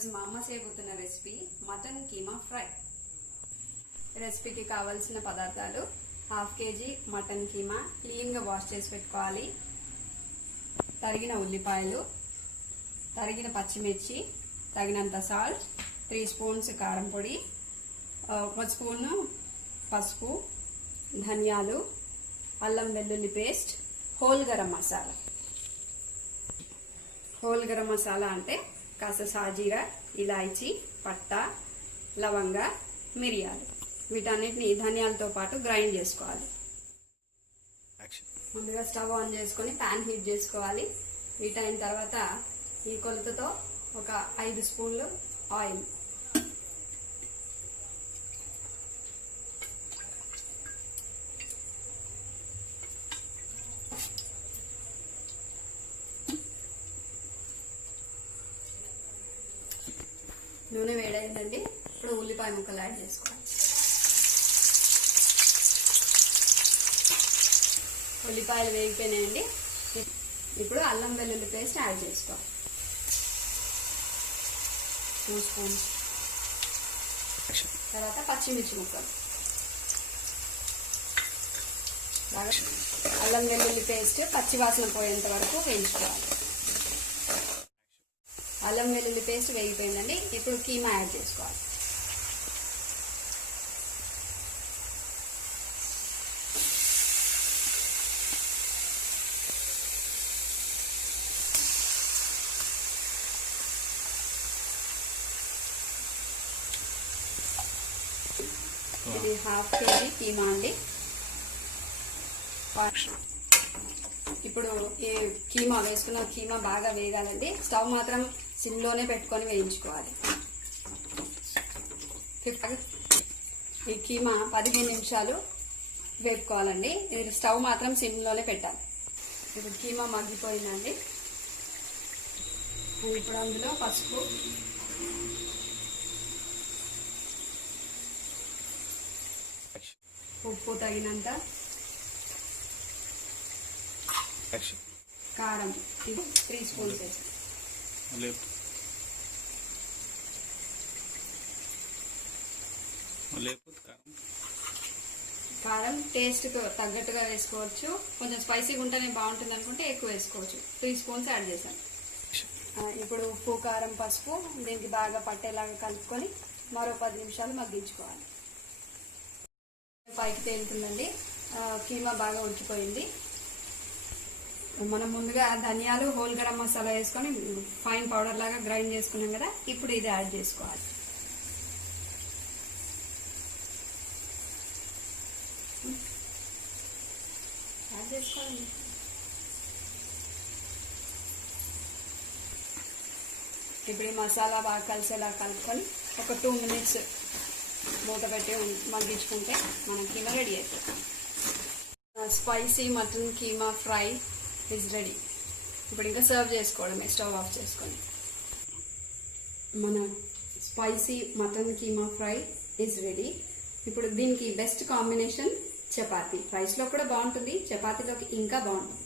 ఈరోజు మా అమ్మ చేయబోతున్న రెసిపీ మటన్ కీమా ఫ్రై. రెసిపీకి కావాల్సిన పదార్థాలు: హాఫ్ కేజీ మటన్ కీమా క్లీన్గా వాష్ చేసి పెట్టుకోవాలి, తరిగిన ఉల్లిపాయలు, తరిగిన పచ్చిమిర్చి, తగినంత సాల్ట్, 3 స్పూన్స్ కారం పొడి, 1 స్పూన్ పసుపు, ధనియాలు, అల్లం వెల్లుల్లి paste, whole garam masala. Whole garam masala అంటే కాస్త సాజీరా, ఇలాయచీ, పట్టా, లవంగ, మిరియాలు. వీటన్నిటిని ధనియాలతో పాటు గ్రైండ్ చేసుకోవాలి. ముందుగా స్టవ్ ఆన్ చేసుకొని ప్యాన్ హీట్ చేసుకోవాలి. హీట్ అయిన తర్వాత ఈ కొలతతో ఒక 5 స్పూన్లు ఆయిల్, నూనె వేడైందండి. ఇప్పుడు ఉల్లిపాయ ముక్కలు యాడ్ చేసుకోవాలి. ఉల్లిపాయలు వేగిపోయినాయండి. ఇప్పుడు అల్లం వెల్లుల్లి పేస్ట్ యాడ్ చేసుకోవాలి. 2 స్పూన్స్. తర్వాత పచ్చిమిర్చి ముక్కలు. బాగా అల్లం వెల్లుల్లి పేస్ట్ పచ్చివాసన పోయేంత వరకు వేయించుకోవాలి. అల్లం వెల్లుల్లి పేస్ట్ వేగిపోయిందండి. ఇప్పుడు కీమా యాడ్ చేసుకోవాలి. ఇది హాఫ్ కేజీ కీమా అండి. ఇప్పుడు ఈ కీమా వేసుకున్న కీమా బాగా వేగాలండి. స్టవ్ మాత్రం సిమ్లోనే పెట్టుకొని వేయించుకోవాలి. ఈ కీమా 15 నిమిషాలు వేపుకోవాలండి. ఇది స్టవ్ మాత్రం సిమ్లోనే పెట్టాలి. ఇప్పుడు కీమా మగ్గిపోయిందండి. ఇప్పుడు అందులో పసుపు, ఉప్పు తగినంత, కారం 3 స్పూన్స్ వేసి, కారం టేస్ట్ తగ్గట్టుగా వేసుకోవచ్చు. కొంచెం స్పైసీగా ఉంటేనే బాగుంటుంది అనుకుంటే ఎక్కువ వేసుకోవచ్చు. 3 స్పూన్స్ యాడ్ చేశాను. ఇప్పుడు ఉప్పు, కారం, పసుపు దీనికి బాగా పట్టేలాగా కలుపుకొని మరో 10 నిమిషాలు మగ్గించుకోవాలి. పైకి తేలుతుందండి. కీమా బాగా ఉడికిపోయింది. మనం ముందుగా ధనియాలు, హోల్ గరం మసాలా వేసుకొని ఫైన్ పౌడర్ లాగా గ్రైండ్ చేసుకున్నాం కదా. ఇప్పుడు ఇది యాడ్ చేసుకోవాలి. ఇప్పుడు ఈ మసాలా బాగా కలిసేలా కలుపుకొని ఒక 2 మినిట్స్ మూత పెట్టి మగ్గించుకుంటే మన కీమా రెడీ అయిపోతుంది. Spicy mutton keema fry is ready. ఇప్పుడు ఇంకా సర్వ్ చేసుకోవడమే స్టవ్ ఆఫ్ చేసుకొని. మన spicy mutton keema fry is ready. ఇప్పుడు దీనికి బెస్ట్ కాంబినేషన్ చపాతీ. రైస్లో కూడా బాగుంటుంది, చపాతీలోకి ఇంకా బాగుంటుంది.